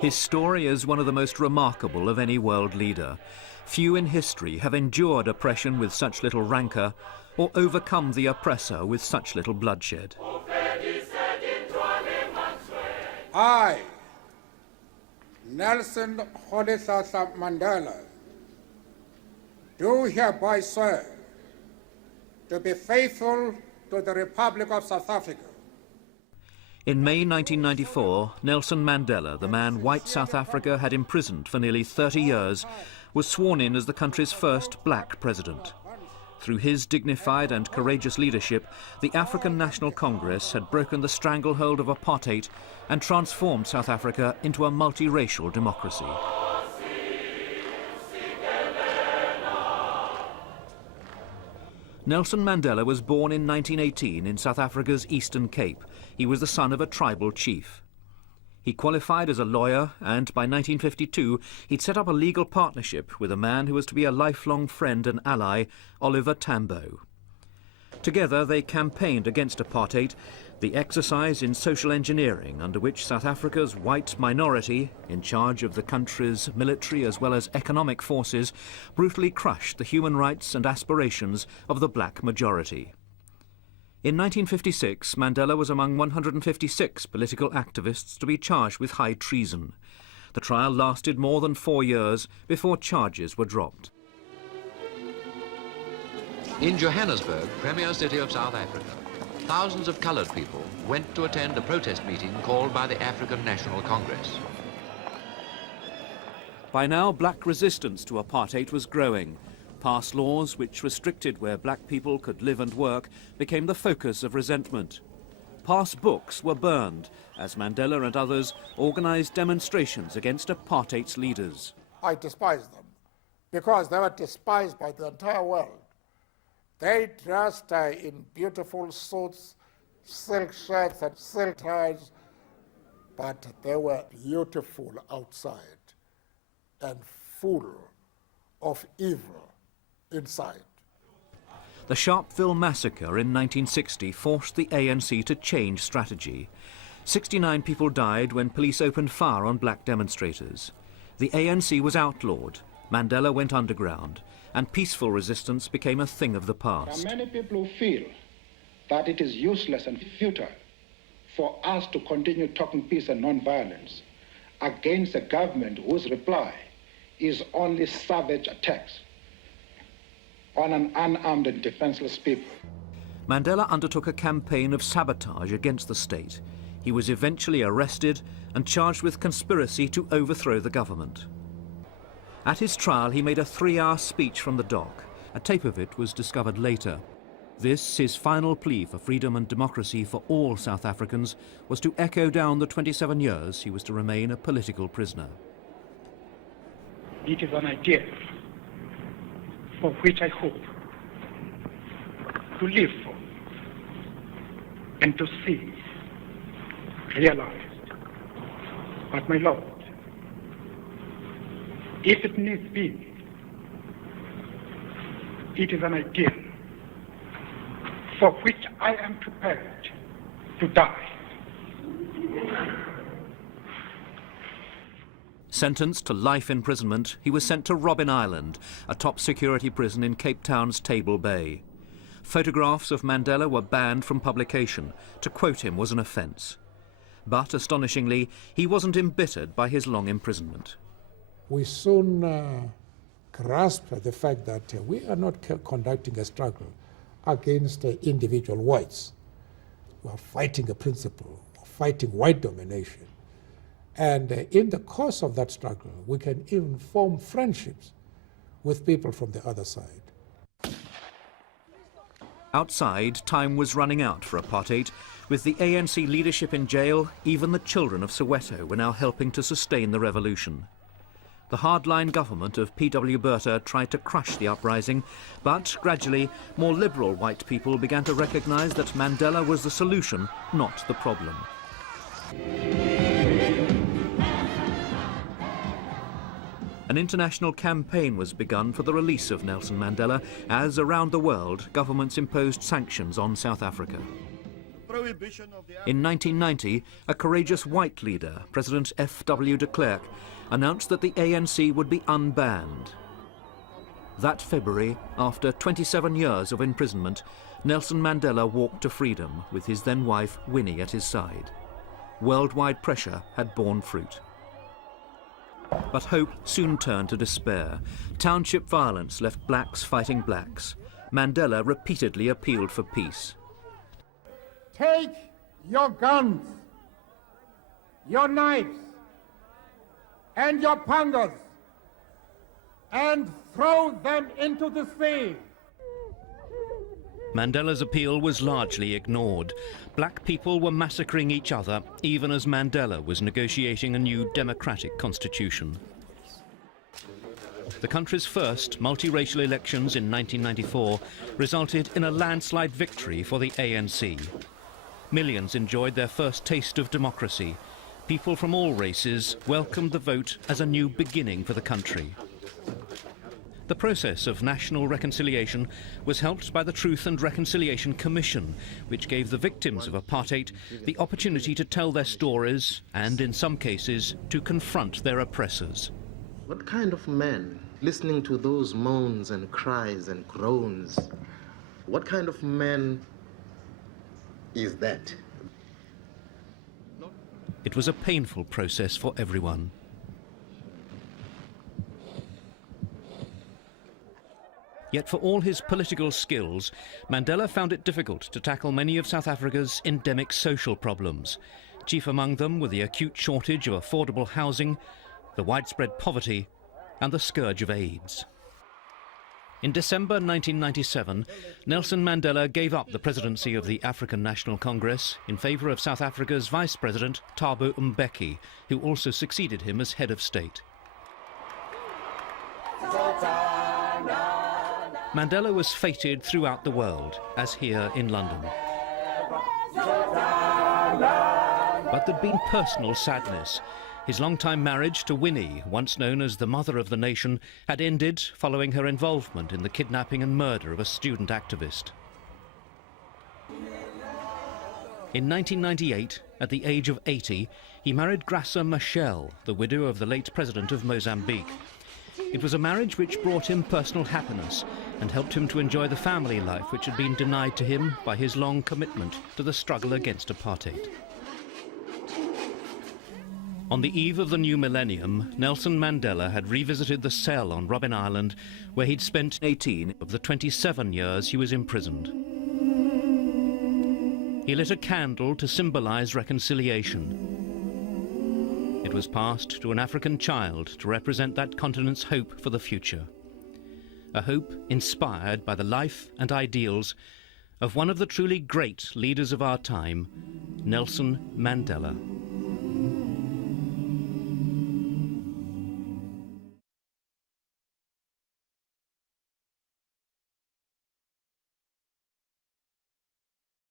His story is one of the most remarkable of any world leader. Few in history have endured oppression with such little rancour or overcome the oppressor with such little bloodshed. I, Nelson Rolihlahla Mandela, do hereby swear to be faithful to the Republic of South Africa. In May 1994, Nelson Mandela, the man white South Africa had imprisoned for nearly 30 years, was sworn in as the country's first black president. Through his dignified and courageous leadership, the African National Congress had broken the stranglehold of apartheid and transformed South Africa into a multiracial democracy. Nelson Mandela was born in 1918 in South Africa's Eastern Cape. He was the son of a tribal chief. He qualified as a lawyer, and by 1952 he'd set up a legal partnership with a man who was to be a lifelong friend and ally, Oliver Tambo. Together they campaigned against apartheid, the exercise in social engineering under which South Africa's white minority, in charge of the country's military as well as economic forces, brutally crushed the human rights and aspirations of the black majority. In 1956, Mandela was among 156 political activists to be charged with high treason. The trial lasted more than 4 years before charges were dropped. In Johannesburg, premier city of South Africa, thousands of coloured people went to attend a protest meeting called by the African National Congress. By now, black resistance to apartheid was growing. Past laws which restricted where black people could live and work became the focus of resentment. Past books were burned as Mandela and others organised demonstrations against apartheid's leaders. I despise them because they were despised by the entire world. They dressed in beautiful suits, silk shirts and silk ties, but they were beautiful outside and full of evil inside. The Sharpeville massacre in 1960 forced the ANC to change strategy. 69 people died when police opened fire on black demonstrators. The ANC was outlawed, Mandela went underground, and peaceful resistance became a thing of the past. There are many people who feel that it is useless and futile for us to continue talking peace and non-violence against a government whose reply is only savage attacks on an unarmed and defenseless people. Mandela undertook a campaign of sabotage against the state. He was eventually arrested and charged with conspiracy to overthrow the government. At his trial, he made a 3-hour speech from the dock. A tape of it was discovered later. This, his final plea for freedom and democracy for all South Africans, was to echo down the 27 years he was to remain a political prisoner. It is an idea for which I hope to live for and to see realized. But my Lord, if it needs be, it is an ideal for which I am prepared to die. Sentenced to life imprisonment, he was sent to Robben Island, a top security prison in Cape Town's Table Bay. Photographs of Mandela were banned from publication. To quote him was an offence. But, astonishingly, he wasn't embittered by his long imprisonment. We soon grasped the fact that we are not conducting a struggle against individual whites. We are fighting a principle, fighting white domination. And in the course of that struggle, we can even form friendships with people from the other side. Outside, time was running out for apartheid. With the ANC leadership in jail, even the children of Soweto were now helping to sustain the revolution. The hardline government of P.W. Botha tried to crush the uprising, but gradually more liberal white people began to recognise that Mandela was the solution, not the problem. An international campaign was begun for the release of Nelson Mandela as, around the world, governments imposed sanctions on South Africa. In 1990, a courageous white leader, President F.W. de Klerk, announced that the ANC would be unbanned. That February, after 27 years of imprisonment, Nelson Mandela walked to freedom with his then wife Winnie at his side. Worldwide pressure had borne fruit. But hope soon turned to despair. Township violence left blacks fighting blacks. Mandela repeatedly appealed for peace. Take your guns, your knives, and your pangas, and throw them into the sea. Mandela's appeal was largely ignored. Black people were massacring each other, even as Mandela was negotiating a new democratic constitution. The country's first multiracial elections in 1994 resulted in a landslide victory for the ANC. Millions enjoyed their first taste of democracy. People from all races welcomed the vote as a new beginning for the country. The process of national reconciliation was helped by the Truth and Reconciliation Commission, which gave the victims of apartheid the opportunity to tell their stories and, in some cases, to confront their oppressors. What kind of man, listening to those moans and cries and groans, what kind of man is that? It was a painful process for everyone. Yet for all his political skills, Mandela found it difficult to tackle many of South Africa's endemic social problems. Chief among them were the acute shortage of affordable housing, the widespread poverty, and the scourge of AIDS. In December 1997, Nelson Mandela gave up the presidency of the African National Congress in favour of South Africa's Vice President Thabo Mbeki, who also succeeded him as head of state. Mandela was feted throughout the world, as here in London. But there'd been personal sadness. His long-time marriage to Winnie, once known as the mother of the nation, had ended following her involvement in the kidnapping and murder of a student activist. In 1998, at the age of 80, he married Graça Machel, the widow of the late president of Mozambique. It was a marriage which brought him personal happiness and helped him to enjoy the family life which had been denied to him by his long commitment to the struggle against apartheid. On the eve of the new millennium, Nelson Mandela had revisited the cell on Robben Island where he'd spent 18 of the 27 years he was imprisoned. He lit a candle to symbolise reconciliation. It was passed to an African child to represent that continent's hope for the future. A hope inspired by the life and ideals of one of the truly great leaders of our time, Nelson Mandela.